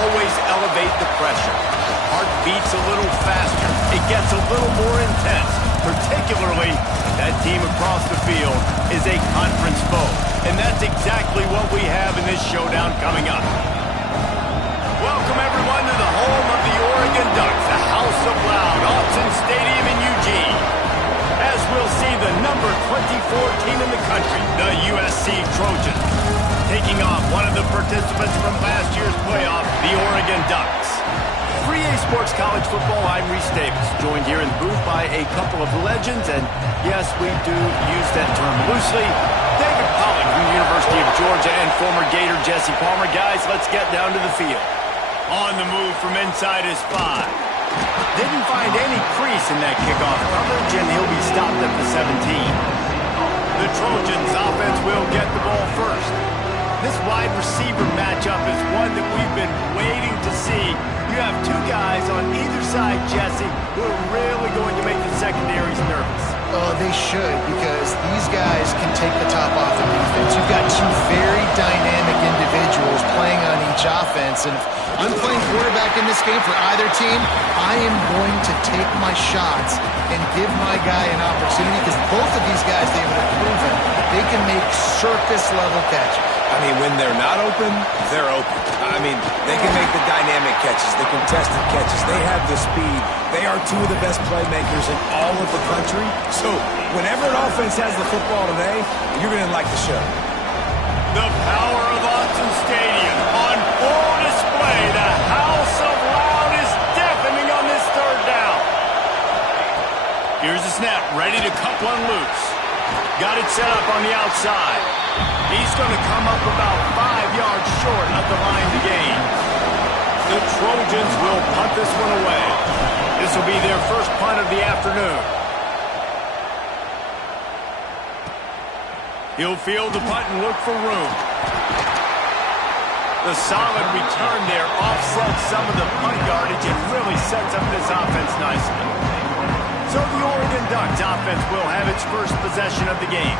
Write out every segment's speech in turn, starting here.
always elevate the pressure. Heart beats a little faster. It gets a little more intense, particularly if that team across the field is a conference foe. And that's exactly what we have in this showdown coming up. Welcome, everyone, to the home of the Oregon Ducks, the House of Loud, Autzen Stadium in Eugene. As we'll see the number 24 team in the country, the USC Trojans, taking on one of the participants from last year's playoff, the Oregon Ducks. 3A Sports College Football, I'm Reese Davis, joined here in the booth by a couple of legends, and yes, we do use that term loosely. David Pollock from the University of Georgia and former Gator Jesse Palmer. Guys, let's get down to the field. On the move from inside his 5. Didn't find any crease in that kickoff coverage, and he'll be stopped at the 17. The Trojans offense will get the ball first. This wide receiver matchup is one that we've been waiting to see. You have two guys on either side, Jesse, who are really going to make the secondaries nervous. Oh, they should, because these guys can take the top off the defense. You've got two very dynamic individuals playing on each offense, and if I'm playing quarterback in this game for either team, I am going to take my shots and give my guy an opportunity, because both of these guys, David, have proven they can make circus-level catches. I mean, when they're not open, they're open. I mean, they can make the dynamic catches, the contested catches. They have the speed. They are two of the best playmakers in all of the country. So whenever an offense has the football today, you're going to like the show. The power of Autzen Stadium on full display. The House of Loud is deafening on this third down. Here's the snap, ready to cut one loose. Got it set up on the outside. He's going to come up about 5 yards short of the line to gain. The Trojans will punt this one away. This will be their first punt of the afternoon. He'll field the punt and look for room. The solid return there offsets some of the punt yardage and really sets up this offense nicely. So the Oregon Ducks offense will have its first possession of the game.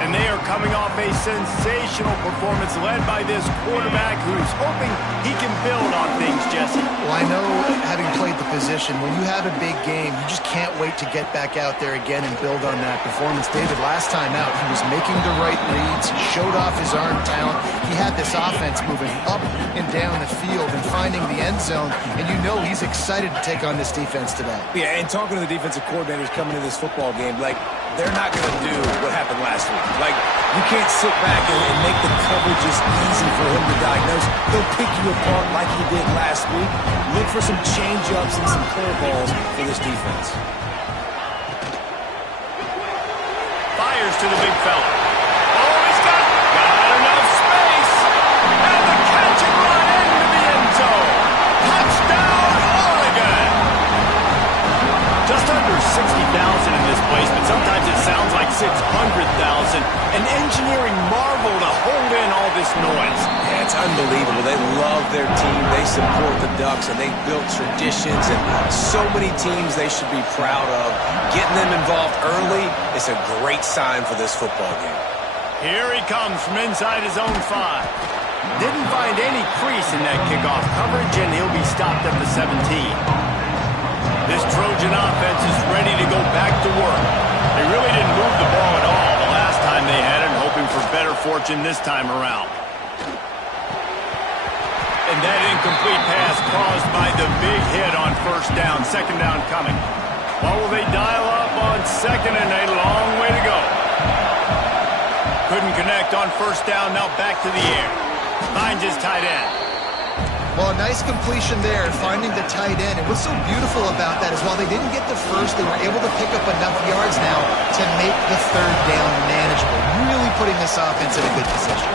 And they are coming off a sensational performance led by this quarterback who's hoping he can build on things, Jesse. Well, I know, having played the position, when you have a big game, you just can't wait to get back out there again and build on that performance. David, last time out, he was making the right reads. He showed off his arm talent. He had this offense moving up and down the field and finding the end zone. And you know he's excited to take on this defense today. Yeah, and talking to the defensive coordinators coming to this football game, like, they're not going to do what happened last week. Like, you can't sit back and make the coverages easy for him to diagnose. They'll pick you apart like he did last week. Look for some change-ups and some curveballs for this defense. Fires to the big fella. Oh, he's got enough space. And the catch and run into the end zone. Touchdown, Oregon. Just under 60,000 in this place, but sometimes it sounds like 600,000. An engineering marvel to hold in all this noise. Yeah, it's unbelievable. They love their team. They support the Ducks, and they've built traditions and so many teams they should be proud of. Getting them involved early is a great sign for this football game. Here he comes from inside his own 5. Didn't find any crease in that kickoff coverage, and he'll be stopped at the 17. This Trojan offense is ready to go back to work. They really didn't move the ball at all the last time they had it, hoping for better fortune this time around. And that incomplete pass caused by the big hit on first down. Second down coming. What will they dial up on second, and a long way to go? Couldn't connect on first down, now back to the air. Finds his tight end. Well, a nice completion there, finding the tight end. And what's so beautiful about that is while they didn't get the first, they were able to pick up enough yards now to make the third down manageable. Really putting this offense in a good position.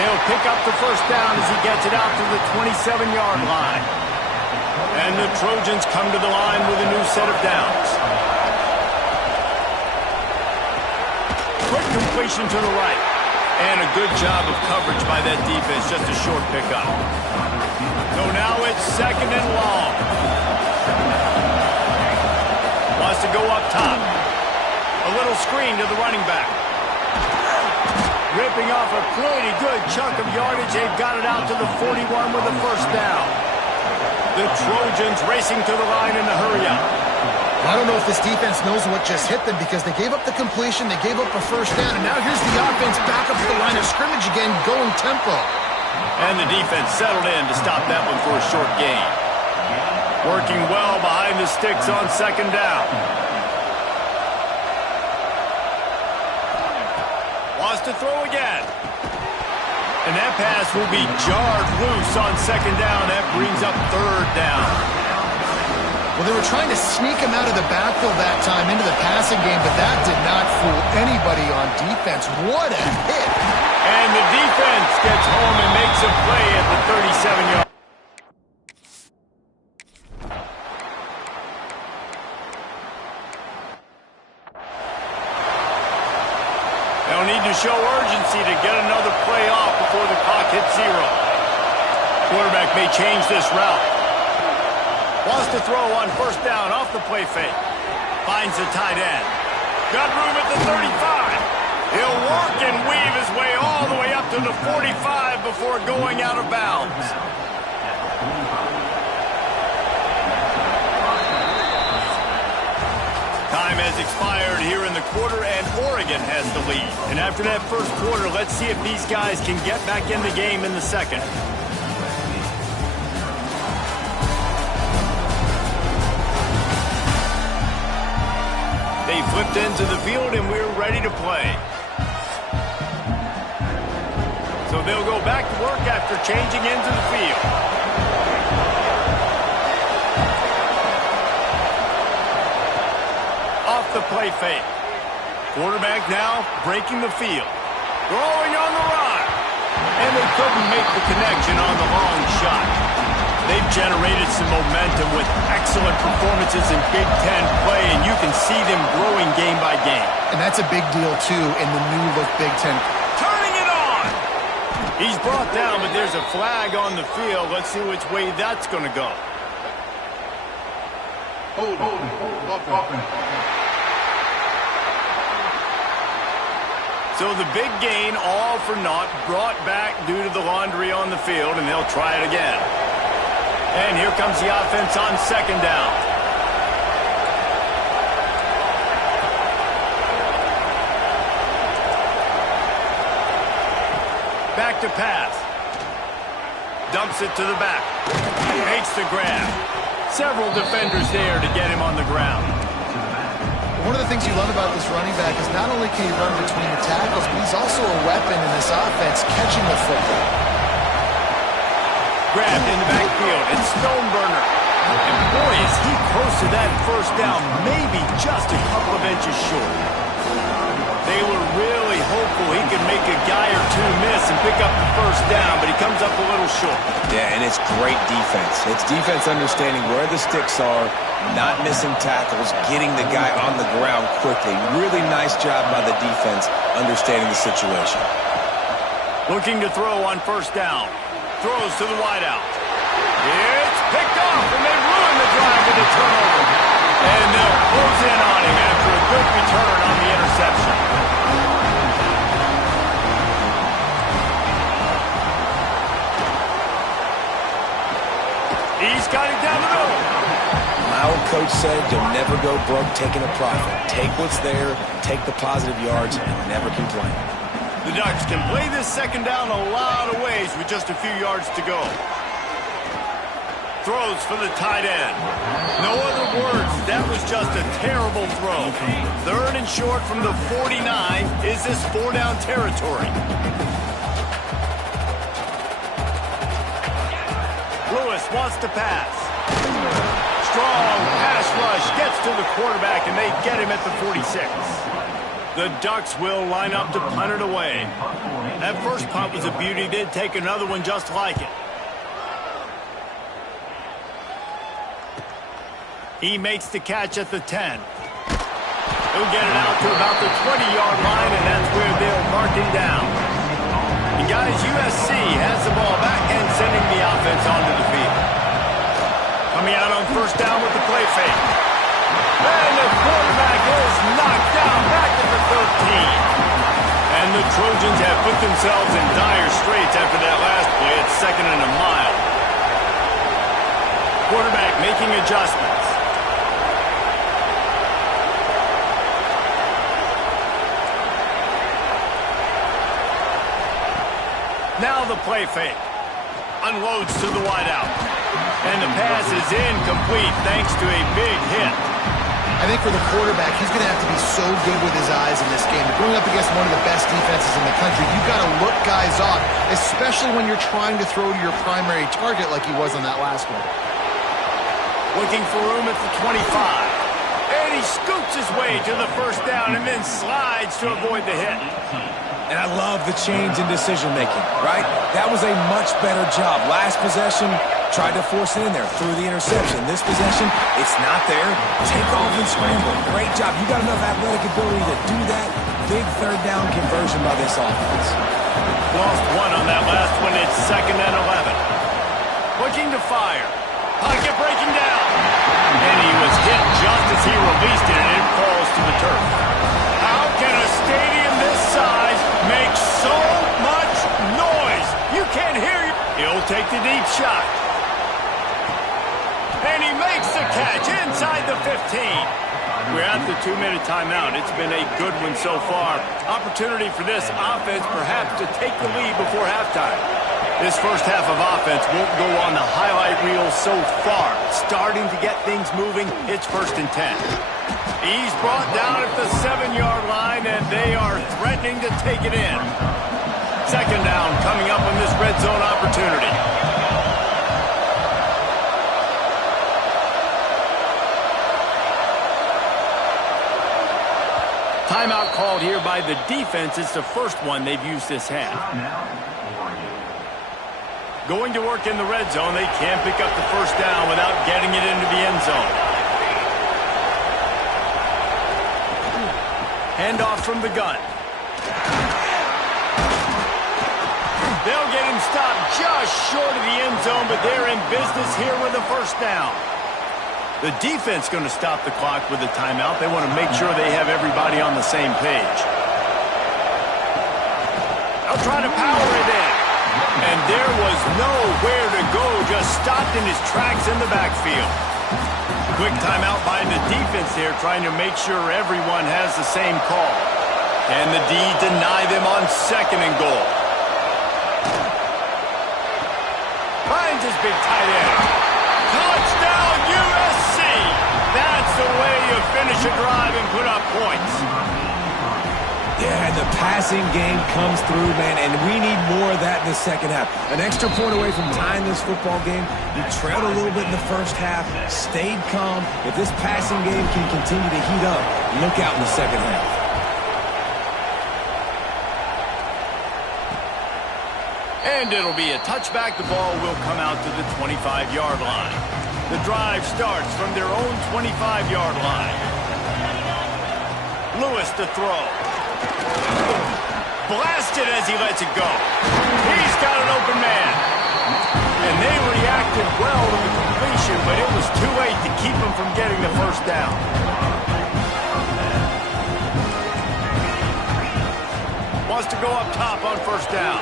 They'll pick up the first down as he gets it out to the 27-yard line. And the Trojans come to the line with a new set of downs. Quick completion to the right. And a good job of coverage by that defense, just a short pickup. So now it's second and long. Wants to go up top. A little screen to the running back. Ripping off a pretty good chunk of yardage. They've got it out to the 41 with a first down. The Trojans racing to the line in a hurry up. I don't know if this defense knows what just hit them because they gave up the completion, they gave up a first down, and now here's the offense back up to the line of scrimmage again, going tempo. And the defense settled in to stop that one for a short gain. Working well behind the sticks on second down. Wants to throw again. And that pass will be jarred loose on second down. That brings up third down. Well, they were trying to sneak him out of the backfield that time into the passing game, but that did not fool anybody on defense. What a hit. And the defense gets home and makes a play at the 37-yard. They'll need to show urgency to get another play off before the clock hits zero. Quarterback may change this route. Wants to throw on first down off the play fake. Finds the tight end. Got room at the 35. He'll walk and weave his way all the way up to the 45 before going out of bounds. Time has expired here in the quarter, and Oregon has the lead. And after that first quarter, let's see if these guys can get back in the game in the second. They flipped into the field, and we're ready to play. So they'll go back to work after changing into the field. Off the play fake. Quarterback now breaking the field. Throwing on the run. And they couldn't make the connection on the long shot. They've generated some momentum with excellent performances in Big Ten play, and you can see them growing game by game. And that's a big deal, too, in the new-look Big Ten. Turning it on! He's brought down, but there's a flag on the field. Let's see which way that's going to go. Hold. So the big gain, all for naught, brought back due to the laundry on the field, and they'll try it again. And here comes the offense on second down. Back to pass. Dumps it to the back. Makes the grab. Several defenders there to get him on the ground. One of the things you love about this running back is not only can he run between the tackles, but he's also a weapon in this offense catching the football. Grabbed in the backfield, and Stoneburner. And boy, is he close to that first down, maybe just a couple of inches short. They were really hopeful he could make a guy or two miss and pick up the first down, but he comes up a little short. Yeah, and it's great defense. It's defense understanding where the sticks are, not missing tackles, getting the guy on the ground quickly. Really nice job by the defense understanding the situation. Looking to throw on first down. Throws to the wideout. It's picked off, and they ruin the drive with a turnover. And they'll close in on him after a good return on the interception. He's got it down the middle. My old coach said you'll never go broke taking a profit. Take what's there, take the positive yards, and never complain. The Ducks can play this second down a lot of ways with just a few yards to go. Throws for the tight end. No other words. That was just a terrible throw. Third and short from the 49. Is this four-down territory? Lewis wants to pass. Strong pass rush gets to the quarterback, and they get him at the 46. The Ducks will line up to punt it away. That first punt was a beauty. They'd take another one just like it. He makes the catch at the 10. He'll get it out to about the 20-yard line, and that's where they'll mark him down. And guys, USC has the ball back and sending the offense onto the field. Coming out on first down with the play fake. And the quarterback is knocked down back at the 13. And the Trojans have themselves in dire straits after that last play. It's 2nd and a mile. Quarterback making adjustments. Now the play fake. Unloads to the wideout. And the pass is incomplete thanks to a big hit. I think for the quarterback, he's going to have to be so good with his eyes in this game. Going up against one of the best defenses in the country, you've got to look guys off, especially when you're trying to throw to your primary target like he was on that last one. Looking for room at the 25. And he scoots his way to the first down and then slides to avoid the hit. And I love the change in decision-making, right? That was a much better job. Last possession, tried to force it in there, threw the interception. This possession, it's not there. Take off and scramble. Great job. You got enough athletic ability to do that. Big third down conversion by this offense. Lost one on that last one. It's 2nd and 11. Looking to fire. Pocket breaking down. And he was hit just as he released it, and it falls to the turf. How can a stadium this size make so much noise? You can't hear you. He'll take the deep shot. And he makes the catch inside the 15. We're at the 2-minute timeout. It's been a good one so far. Opportunity for this offense perhaps to take the lead before halftime. This first half of offense won't go on the highlight reel so far. Starting to get things moving, it's 1st and 10. He's brought down at the 7-yard line, and they are threatening to take it in. 2nd down coming up on this red zone opportunity. Timeout called here by the defense. It's the first one they've used this half. Going to work in the red zone. They can't pick up the first down without getting it into the end zone. Handoff from the gun. They'll get him stopped just short of the end zone, but they're in business here with a first down. The defense going to stop the clock with a timeout. They want to make sure they have everybody on the same page. They'll try to power it in. And there was nowhere to go, just stopped in his tracks in the backfield. Quick timeout by the defense there, trying to make sure everyone has the same call. And the D deny them on 2nd and goal. Finds his big tight end. Touchdown, USC! That's the way you finish a drive and put up points. Yeah, and the passing game comes through, man, and we need more of that in the second half. An extra point away from tying this football game. You trailed a little bit in the first half, stayed calm. If this passing game can continue to heat up, look out in the second half. And it'll be a touchback. The ball will come out to the 25-yard line. The drive starts from their own 25-yard line. Lewis to throw. Blasted as he lets it go. He's got an open man. And they reacted well to the completion, but it was too late to keep him from getting the first down. Wants to go up top on first down.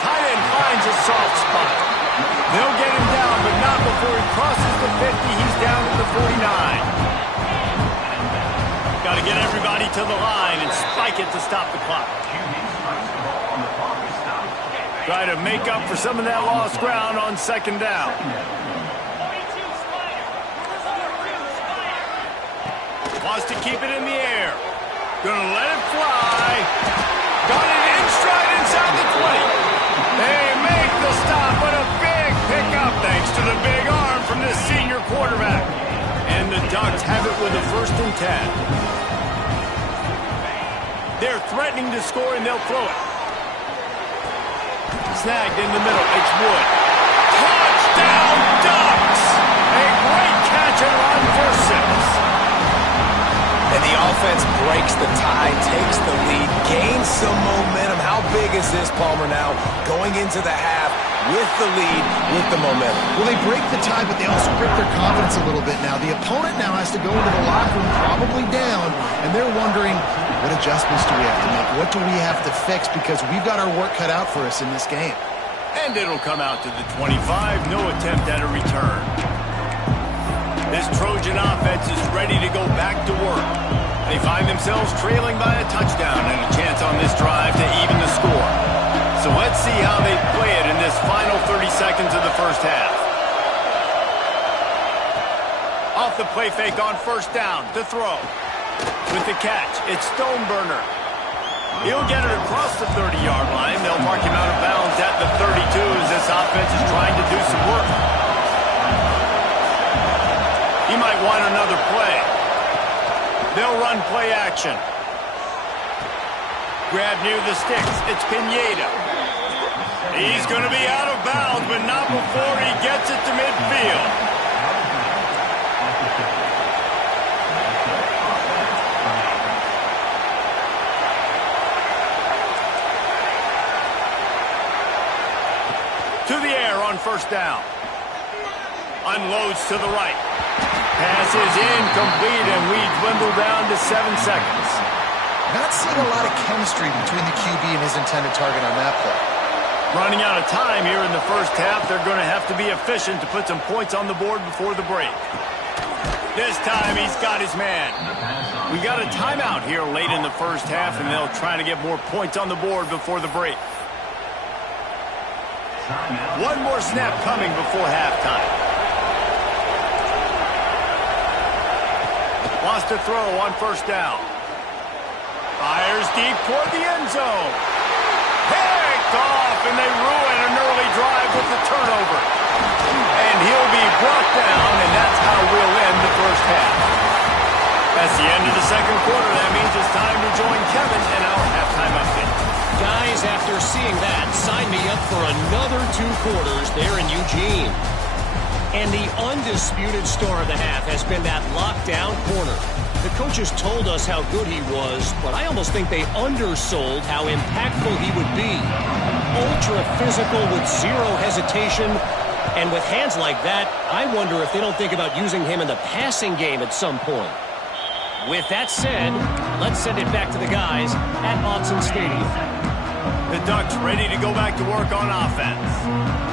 Tight end finds a soft spot. They'll get him down, but not before he crosses the 50. He's down to the 49. Got to get everybody to the line and spike it to stop the clock. Try to make up for some of that lost ground on 2nd down. Wants to keep it in the air. Gonna let it fly. Got it in stride inside the 20. They make the stop, but a big pickup thanks to the big arm from this senior quarterback. And the Ducks have it with a 1st and 10. They're threatening to score, and they'll throw it. Snagged in the middle. It's Wood. Touchdown, Ducks! A great catch and run for 6. And the offense breaks the tie, takes the lead, gains some momentum. How big is this, Palmer, now? Going into the half with the lead, with the momentum. Well, they break the tie, but they also break their confidence a little bit now. The opponent now has to go into the locker room probably down, and they're wondering, What adjustments do we have to make? What do we have to fix? Because we've got our work cut out for us in this game. And it'll come out to the 25. No attempt at a return. This Trojan offense is ready to go back to work. They find themselves trailing by a touchdown and a chance on this drive to even the score. So let's see how they play it in this final 30 seconds of the first half. Off the play fake on first down to throw. With the catch, it's Stoneburner. He'll get it across the 30-yard line. They'll mark him out of bounds at the 32 as this offense is trying to do some work. He might want another play. They'll run play action. Grab near the sticks. It's Pineda. He's going to be out of bounds, but not before he gets it to midfield. To the air on first down. Unloads to the right. Pass is incomplete, and we dwindle down to 7 seconds. Not seeing a lot of chemistry between the QB and his intended target on that play. Running out of time here in the first half. They're going to have to be efficient to put some points on the board before the break. This time he's got his man. We got a timeout here late in the first half, and they'll try to get more points on the board before the break. One more snap coming before halftime. Wants to throw on first down. Fires deep toward the end zone. Picked off, and they ruin an early drive with the turnover. And he'll be brought down, and that's how we'll end the first half. That's the end of the second quarter. That means it's time to join Kevin in our halftime update. Guys, after seeing that, sign me up for another 2 quarters there in Eugene. And the undisputed star of the half has been that lockdown corner. The coaches told us how good he was, but I almost think they undersold how impactful he would be. Ultra physical with zero hesitation. And with hands like that, I wonder if they don't think about using him in the passing game at some point. With that said, let's send it back to the guys at Autzen Stadium. The Ducks ready to go back to work on offense.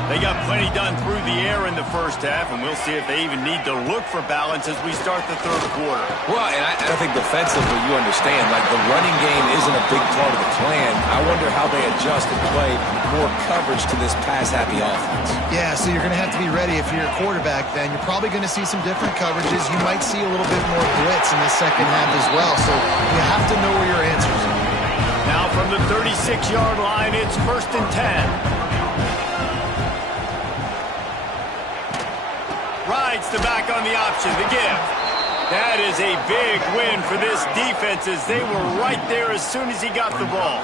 They got plenty done through the air in the first half, and we'll see if they even need to look for balance as we start the third quarter. Well, and I think defensively, you understand, like the running game isn't a big part of the plan. I wonder how they adjust and play more coverage to this pass-happy offense. Yeah, so you're going to have to be ready if you're a quarterback then. You're probably going to see some different coverages. You might see a little bit more blitz in the second half as well, so you have to know where your answers are. Now from the 36-yard line, it's 1st and 10. Rides the back on the option, the give. That is a big win for this defense as they were right there as soon as he got the ball.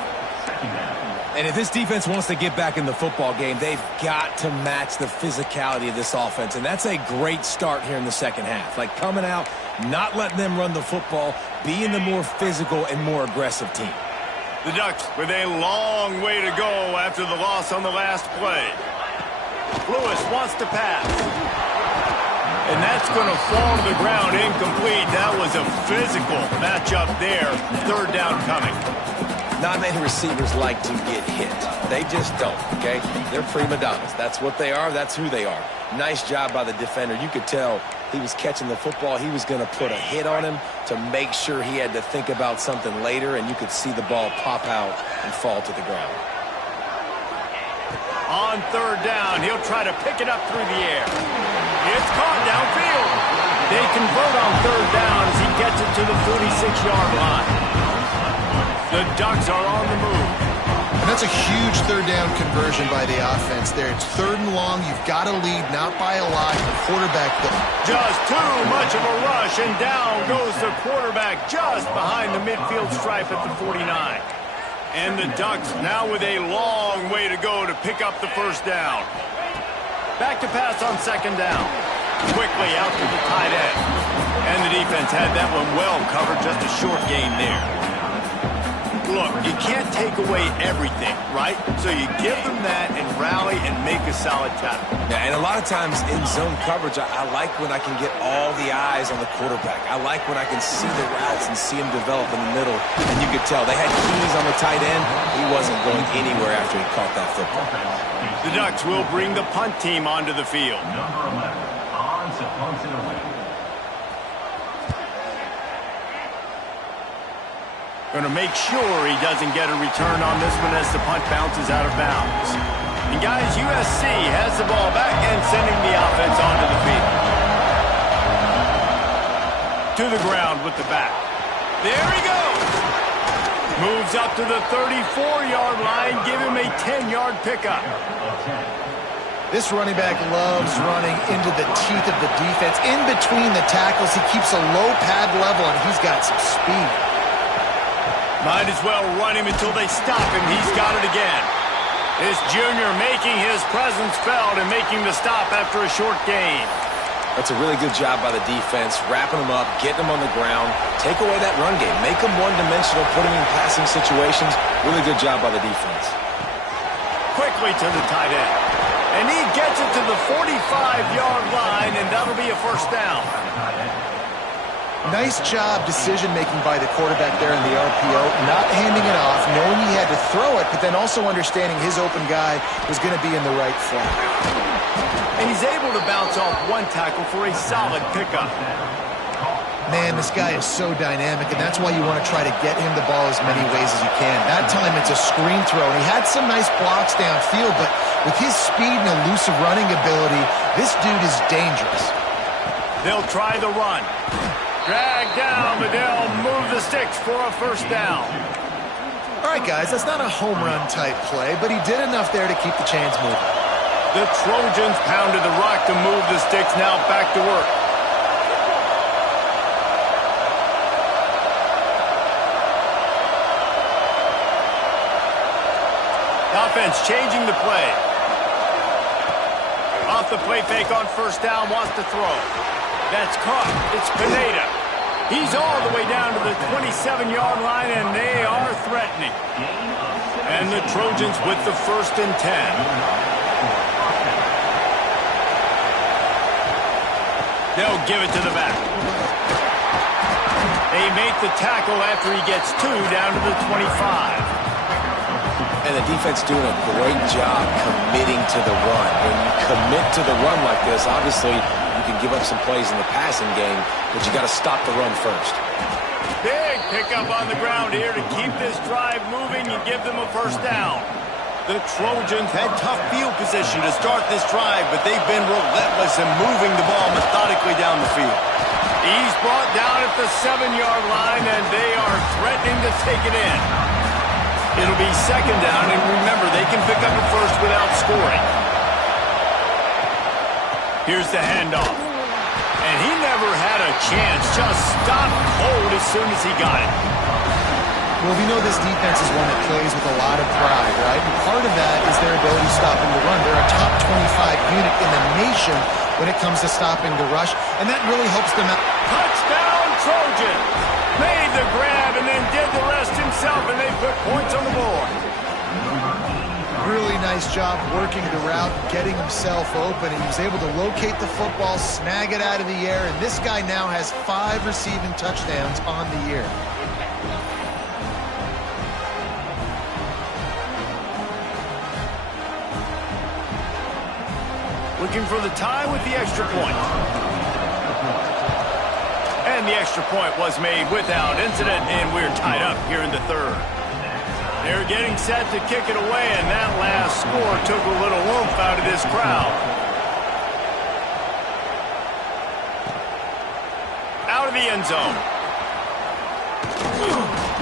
And if this defense wants to get back in the football game, they've got to match the physicality of this offense. And that's a great start here in the second half. Like coming out, not letting them run the football, being the more physical and more aggressive team. The Ducks with a long way to go after the loss on the last play. Lewis wants to pass. And that's going to fall to the ground incomplete. That was a physical matchup there. Third down coming. Not many receivers like to get hit. They just don't, okay? They're prima donnas. That's what they are. That's who they are. Nice job by the defender. You could tell he was catching the football. He was going to put a hit on him to make sure he had to think about something later, and you could see the ball pop out and fall to the ground. On third down, he'll try to pick it up through the air. It's caught downfield. They convert on third down as he gets it to the 46-yard line. The Ducks are on the move. And that's a huge third down conversion by the offense there. It's 3rd and long. You've got to lead, not by a lot. The quarterback, just too much of a rush, and down goes the quarterback just behind the midfield stripe at the 49. And the Ducks now with a long way to go to pick up the first down. Back to pass on second down. Quickly out to the tight end. And the defense had that one well covered, just a short gain there. Look, you can't take away everything, right? So you give them that and rally and make a solid tackle. Yeah, and a lot of times in zone coverage, I like when I can get all the eyes on the quarterback. I like when I can see the routes and see him develop in the middle. And you could tell they had keys on the tight end. He wasn't going anywhere after he caught that football. The Ducks will bring the punt team onto the field. Number 11, on to punt it away. Going to make sure he doesn't get a return on this one as the punt bounces out of bounds. And guys, USC has the ball back and sending the offense onto the field. To the ground with the back. There he goes. Moves up to the 34-yard line. Give him a 10-yard pickup. This running back loves running into the teeth of the defense. In between the tackles, he keeps a low pad level, and he's got some speed. Might as well run him until they stop him. He's got it again. This junior making his presence felt and making the stop after a short gain. That's a really good job by the defense, wrapping them up, getting them on the ground, take away that run game, make them one-dimensional, put them in passing situations. Really good job by the defense. Quickly to the tight end. And he gets it to the 45-yard line, and that'll be a first down. Nice job decision-making by the quarterback there in the RPO, not handing it off, knowing he had to throw it, but then also understanding his open guy was going to be in the right flat. And he's able to bounce off one tackle for a solid pickup. Man, this guy is so dynamic, and that's why you want to try to get him the ball as many ways as you can. That time it's a screen throw, and he had some nice blocks downfield, but with his speed and elusive running ability, this dude is dangerous. They'll try the run. Drag down, but they'll move the sticks for a first down. All right, guys, that's not a home run type play, but he did enough there to keep the chains moving. The Trojans pounded the rock to move the sticks, now back to work. Offense changing the play. Off the play fake on first down, wants to throw. That's caught. It's Pineda. He's all the way down to the 27-yard line, and they are threatening. And the Trojans with the 1st and 10. They'll give it to the back. They make the tackle after he gets 2 down to the 25. And the defense doing a great job committing to the run. When you commit to the run like this, obviously you can give up some plays in the passing game, but you got to stop the run first. Big pickup on the ground here to keep this drive moving and give them a first down. The Trojans had tough field position to start this drive, but they've been relentless in moving the ball methodically down the field. He's brought down at the 7-yard line, and they are threatening to take it in. It'll be 2nd down, and remember, they can pick up a first without scoring. Here's the handoff. And he never had a chance, just stopped cold as soon as he got it. Well, we know this defense is one that plays with a lot of pride, right? And part of that is their ability to stop the run. They're a top 25 unit in the nation when it comes to stopping the rush, and that really helps them out. Touchdown, Trojan! Made the grab and then did the rest himself, and they put points on the board. Really nice job working the route, getting himself open, and he was able to locate the football, snag it out of the air, and this guy now has 5 receiving touchdowns on the year. Looking for the tie with the extra point. And the extra point was made without incident, and we're tied up here in the 3rd. They're getting set to kick it away, and that last score took a little oomph out of this crowd. Out of the end zone.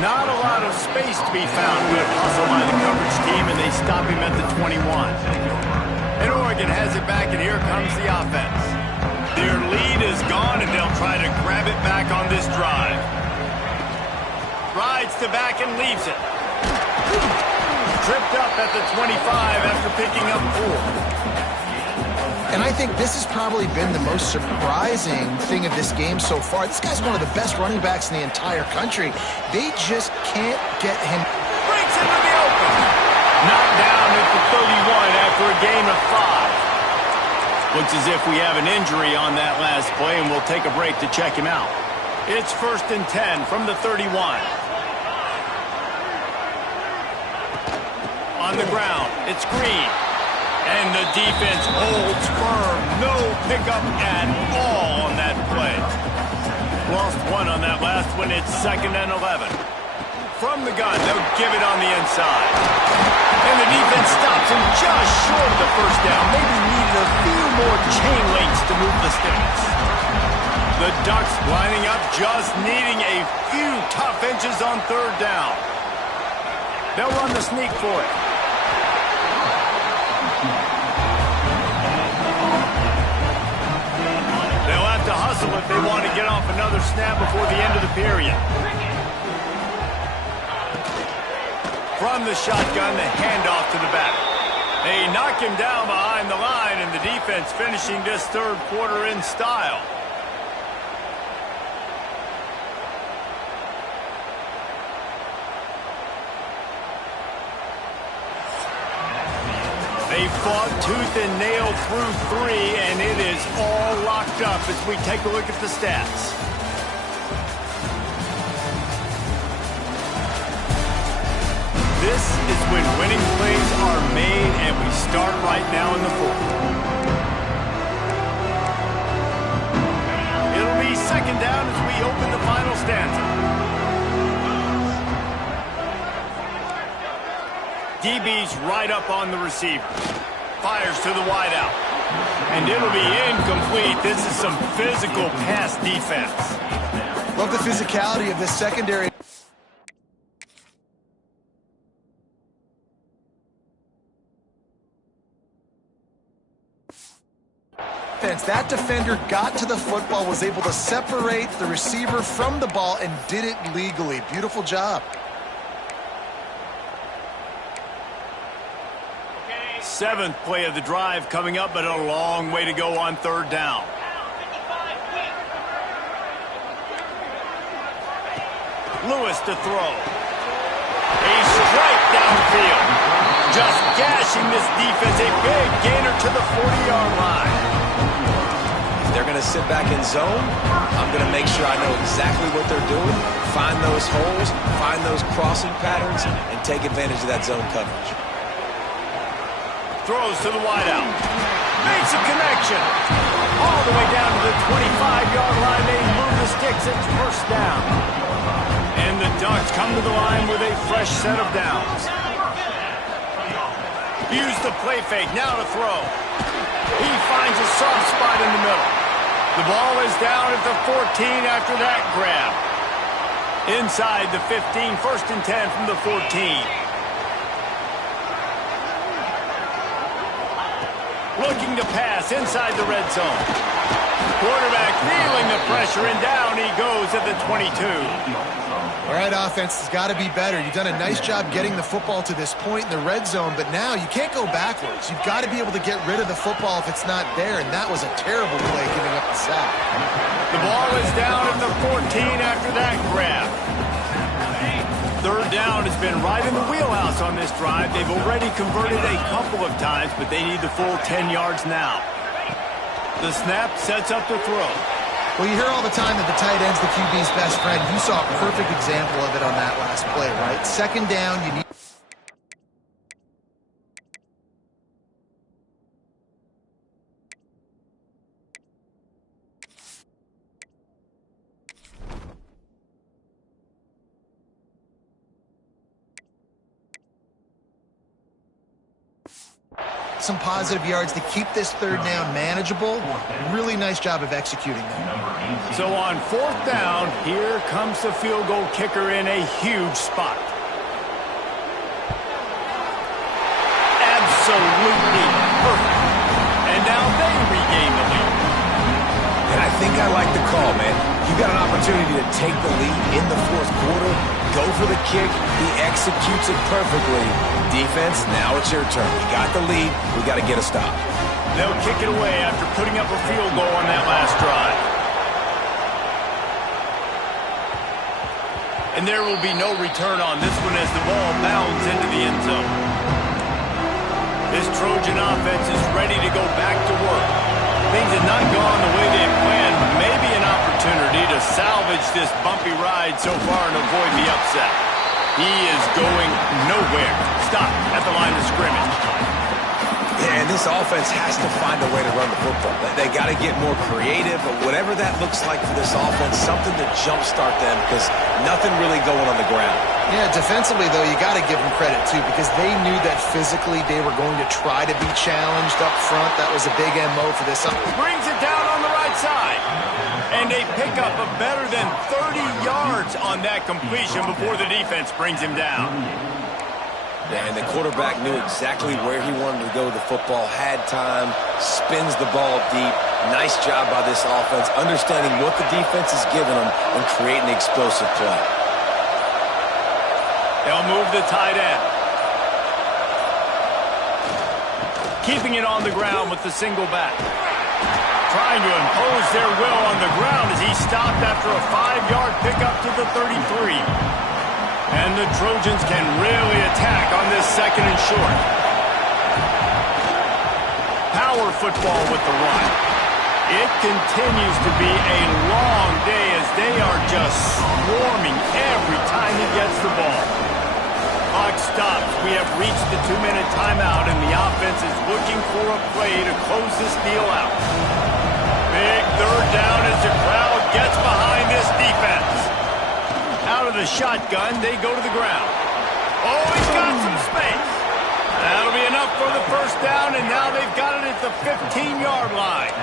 Not a lot of space to be found. Good hustle by the coverage team, and they stop him at the 21. And Oregon has it back, and here comes the offense. Their lead is gone, and they'll try to grab it back on this drive. Rides to back and leaves it. Tripped up at the 25 after picking up 4. And I think this has probably been the most surprising thing of this game so far. This guy's one of the best running backs in the entire country. They just can't get him. Breaks into the open. Knocked down at the 31 after a gain of 5. Looks as if we have an injury on that last play, and we'll take a break to check him out. It's 1st and 10 from the 31. On the ground, it's Green. And the defense holds firm. No pickup at all on that play. Lost one on that last one. It's 2nd and 11. From the gun, they'll give it on the inside. And the defense stops him just short of the first down. Maybe needed a few more chain links to move the sticks. The Ducks lining up, just needing a few tough inches on 3rd down. They'll run the sneak for it. They'll have to hustle if they want to get off another snap before the end of the period. From the shotgun, the handoff to the back. They knock him down behind the line, and the defense finishing this 3rd quarter in style. They fought tooth and nail through 3, and it is all locked up as we take a look at the stats. This is when winning plays are made, and we start right now in the 4th. It'll be 2nd down as we open the final stanza. DB's right up on the receiver. Fires to the wideout. And it'll be incomplete. This is some physical pass defense. Love the physicality of this secondary. That defender got to the football, was able to separate the receiver from the ball, and did it legally. Beautiful job. 7th play of the drive coming up, but a long way to go on 3rd down. Lewis to throw. A strike downfield. Just gashing this defense. A big gainer to the 40-yard line. If they're going to sit back in zone, I'm going to make sure I know exactly what they're doing, find those holes, find those crossing patterns, and take advantage of that zone coverage. Throws to the wideout. Makes a connection. All the way down to the 25-yard line. They move the sticks. It's 1st down. And the Ducks come to the line with a fresh set of downs. Use the play fake. Now to throw. He finds a soft spot in the middle. The ball is down at the 14 after that grab. Inside the 15. 1st and 10 from the 14. Looking to pass inside the red zone. Quarterback feeling the pressure, and down he goes at the 22. All right, offense has got to be better. You've done a nice job getting the football to this point in the red zone, but now you can't go backwards. You've got to be able to get rid of the football if it's not there, and that was a terrible play giving up the sack. The ball is down at the 14 after that grab. 3rd down has been right in the wheelhouse on this drive. They've already converted a couple of times, but they need the full 10 yards now. The snap sets up the throw. Well, you hear all the time that the tight end's the QB's best friend. You saw a perfect example of it on that last play, right? 2nd down, you need... some positive yards to keep this 3rd down manageable. Really nice job of executing that. So on 4th down, here comes the field goal kicker in a huge spot. Absolutely perfect. And now they regain the lead. And I think I like the call, man. You got an opportunity to take the lead in the 4th quarter. Go for the kick. He executes it perfectly. Defense, now it's your turn. We got the lead. We got to get a stop. They'll kick it away after putting up a field goal on that last drive. And there will be no return on this one as the ball bounds into the end zone. This Trojan offense is ready to go back to work. Things have not gone the way they planned, but maybe an opportunity to salvage this bumpy ride so far and avoid the upset. He is going nowhere. Stop at the line of scrimmage. Yeah, and this offense has to find a way to run the football. They got to get more creative, but whatever that looks like for this offense, something to jumpstart them because nothing really going on the ground. Yeah, defensively, though, you got to give them credit, too, because they knew that physically they were going to try to be challenged up front. That was a big MO for this. Brings it down on the right side. And they pick up a better than 30 yards on that completion before the defense brings him down. Yeah, and the quarterback knew exactly where he wanted to go with the football, had time, spins the ball deep. Nice job by this offense, understanding what the defense is giving them and creating the explosive play. They'll move the tight end. Keeping it on the ground with the single back. Trying to impose their will on the ground as he stopped after a 5-yard pickup to the 33. And the Trojans can really attack on this second and short. Power football with the run. It continues to be a long day as they are just swarming every time he gets the ball. Clock stops. We have reached the 2-minute timeout, and the offense is looking for a play to close this deal out. Big third down as the crowd gets behind this defense. Out of the shotgun, they go to the ground. Oh, he's got some space. That'll be enough for the first down, and now they've got it at the 15-yard line.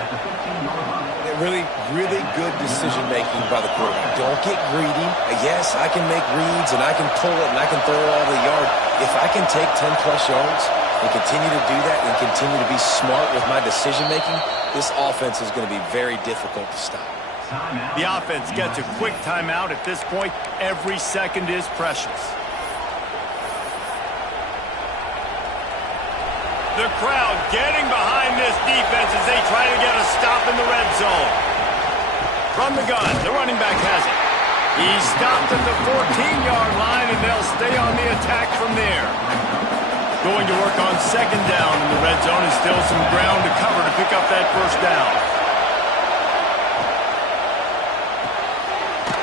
Really, really good decision-making by the quarterback. Don't get greedy. Yes, I can make reads, and I can pull it, and I can throw it all the yard. If I can take 10-plus yards and continue to do that and continue to be smart with my decision-making, this offense is going to be very difficult to stop. The offense gets a quick timeout. At this point, every second is precious. The crowd getting behind this defense as they try to get a stop in the red zone. From the gun, the running back has it. He stopped at the 14-yard line, and they'll stay on the attack from there. Going to work on second down in the red zone, and still some ground to cover to pick up that first down.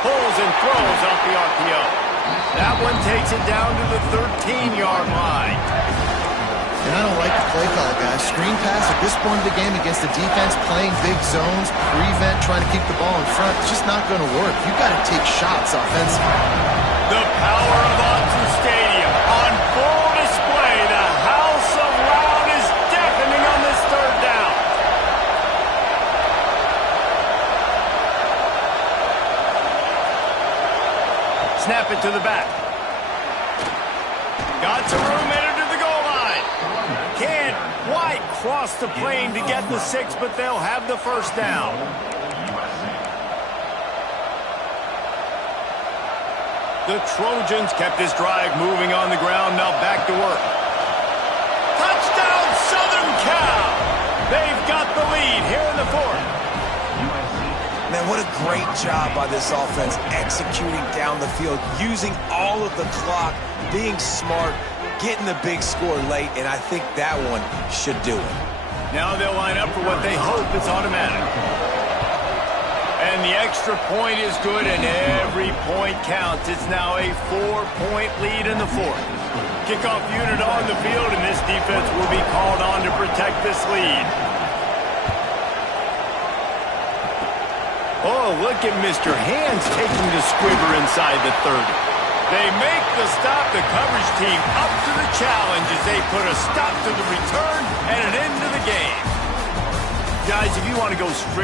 Pulls and throws off the RPO. That one takes it down to the 13-yard line. And I don't like the play call, guys. Screen pass at this point of the game against the defense, playing big zones, prevent, trying to keep the ball in front. It's just not going to work. You've got to take shots offensively. The power of Autzen Stadium on full display. The house of loud is deafening on this third down. Snap it to the back. Got some room headed to the goal line. Can't quite cross the plane to get the 6, but they'll have the first down. The Trojans kept this drive moving on the ground. Now back to work. Touchdown, Southern Cal! They've got the lead here in the fourth. Man, what a great job by this offense executing down the field, using all of the clock, being smart, getting the big score late, and I think that one should do it. Now they'll line up for what they hope is automatic. And the extra point is good, and every point counts. It's now a 4-point lead in the fourth. Kickoff unit on the field, and this defense will be called on to protect this lead. Oh, look at Mr. Hands taking the squibber inside the 30. They make the stop. The coverage team up to the challenge as they put a stop to the return and an end to the game. Guys, if you want to go strict